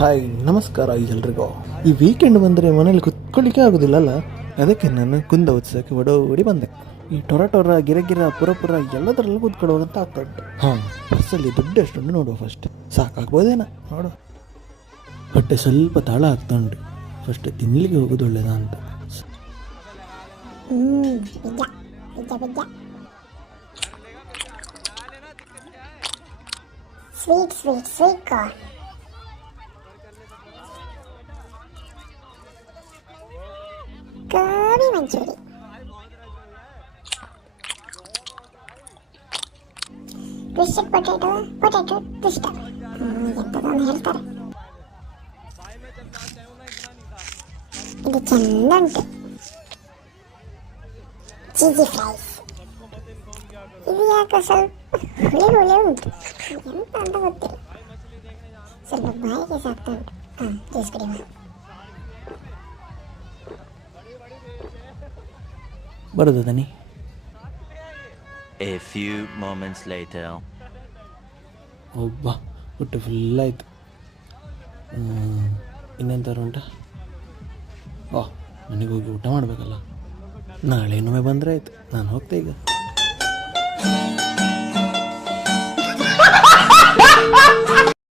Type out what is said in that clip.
Hi ನಮಸ್ಕಾರ ಎಲ್ರಿಗೂ. ಈ ವೀಕೆಂಡ್ ಬಂದರೆ ಮನೇಲಿ ಕುತ್ಕೊಳ್ಳಿಕ್ಕೆ ಆಗೋದಿಲ್ಲಲ್ಲ, ಅದಕ್ಕೆ ನಾನು ಕುಂದ ಉತ್ಸವಕ್ಕೆ ಓಡಿ ಬಂದೆ. ಈ ಟೊರ ಗಿರ ಪುರ ಎಲ್ಲದರಲ್ಲೂ ಕೂತ್ಕೊಳ್ಳೋದಂತ ಆಗ್ತಾ ಉಂಟು. ಹಾಂ, ಬಸ್ಸಲ್ಲಿ ದುಡ್ಡು ಎಷ್ಟುಂಟು ನೋಡುವ ಫಸ್ಟ್. ಸಾಕಾಗ್ಬೋದೇನ ನೋಡು. ಹೊಟ್ಟೆ ಸ್ವಲ್ಪ ತಾಳ ಆಗ್ತಾ ಉಂಟು. ಫಸ್ಟ್ ತಿನ್ನಲಿಕ್ಕೆ ಹೋಗೋದು ಒಳ್ಳೇದಾ ಅಂತ. Sweet corn. Gobi manchurian, twisted potato twister, ಎಂಥದನ್ನು ಹೇಳ್ತಾರೆ. ಇದು ಚೆಂದ ಉಂಟು. ಚೀಸಿ ಫ್ರೈಸ್, ಇದು ಯಾಕೆ ಸ್ವಲ್ಪ ಹುಳಿ ಉಂಟು, ಎಂತ ಅಂತ ಗೊತ್ತಿಲ್ಲ. ಸ್ವಲ್ಪ ಬಾಯಿಗೆ ಸಾಕ್ತಾ ಉಂಟು. ಜ್ಯೂಸ್ ಕುಡಿಯುವ. ಬರೋದು ದನಿ. A few moments later. ಒಬ್ಬ ಹೊಟ್ಟೆ ಫುಲ್ ಆಯಿತು. ಇನ್ನೆಂಥವ್ರು ಉಂಟ? ನನಗೆ ಹೋಗಿ ಊಟ ಮಾಡಬೇಕಲ್ಲ. ನಾಳೆ ಇನ್ನೊಮ್ಮೆ ಬಂದರೆ ಆಯಿತು. ನಾನು ಹೋಗ್ತೆ ಈಗ.